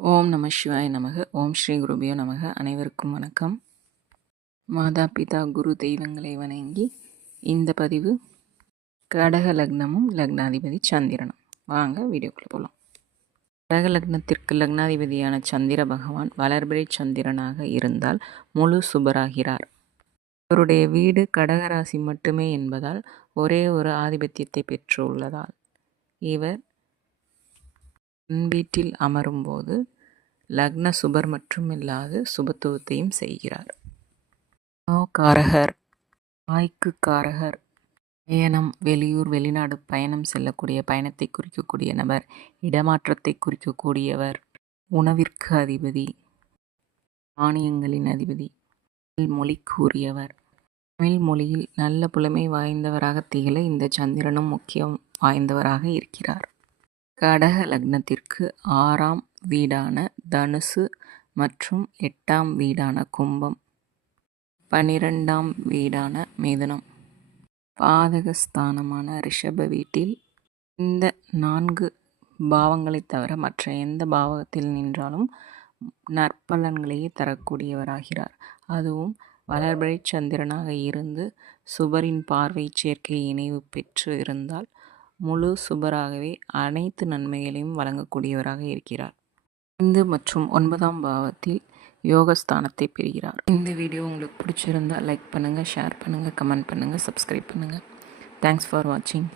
ஓம் நம சிவாய நமக. ஓம் ஸ்ரீ குருபியோ நமக. அனைவருக்கும் வணக்கம். மாதா பிதா குரு தெய்வங்களை வணங்கி இந்த பதிவு கடக லக்னமும் லக்னாதிபதி சந்திரனும். வாங்க வீடியோக்குள்ள போகலாம். கடக லக்னத்திற்கு லக்னாதிபதியான சந்திர பகவான் வளர்பிறை சந்திரனாக இருந்தால் முழு சுபராகிறார். இவருடைய வீடு கடகராசி மட்டுமே என்பதால் ஒரே ஒரு ஆதிபத்தியத்தை பெற்றுள்ளதால் இவர் வீட்டில் அமரும்போது லக்ன சுபர் மற்றும் இல்லாது சுபத்துவத்தையும் செய்கிறார். காரகர், வாய்க்கு காரகர், பயணம், வெளியூர் வெளிநாடு பயணம் செல்லக்கூடிய பயணத்தை குறிக்கக்கூடிய நபர், இடமாற்றத்தை குறிக்கக்கூடியவர், உணவிற்கு அதிபதி, மானியங்களின் அதிபதி, மொழிக்குரியவர். தமிழ் மொழியில் நல்ல புலமை வாய்ந்தவராக திகழ இந்த சந்திரனும் முக்கியம் வாய்ந்தவராக இருக்கிறார். கடக லக்னத்திற்கு 6ஆம் வீடான தனுசு மற்றும் 8ஆம் வீடான கும்பம், 12ஆம் வீடான மிதுனம், பாதகஸ்தானமான ரிஷப வீட்டில் இந்த 4 பாவங்களை தவிர மற்ற எந்த பாவகத்தில் நின்றாலும் நற்பலன்களையே தரக்கூடியவராகிறார். அதுவும் வளர்பிறை சந்திரனாக இருந்து சுபரின் பார்வை சேர்க்கை இணைவு பெற்று இருந்தால் முழு சுபராகவே அனைத்து நன்மைகளையும் வழங்கக்கூடியவராக இருக்கிறார். 5 மற்றும் 9ஆம் பாவத்தில் யோகஸ்தானத்தை பெறுகிறார். இந்த வீடியோ உங்களுக்கு பிடிச்சிருந்தால் லைக் பண்ணுங்கள், ஷேர் பண்ணுங்கள், கமெண்ட் பண்ணுங்கள், சப்ஸ்கிரைப் பண்ணுங்கள். தேங்க்ஸ் ஃபார் வாட்சிங்.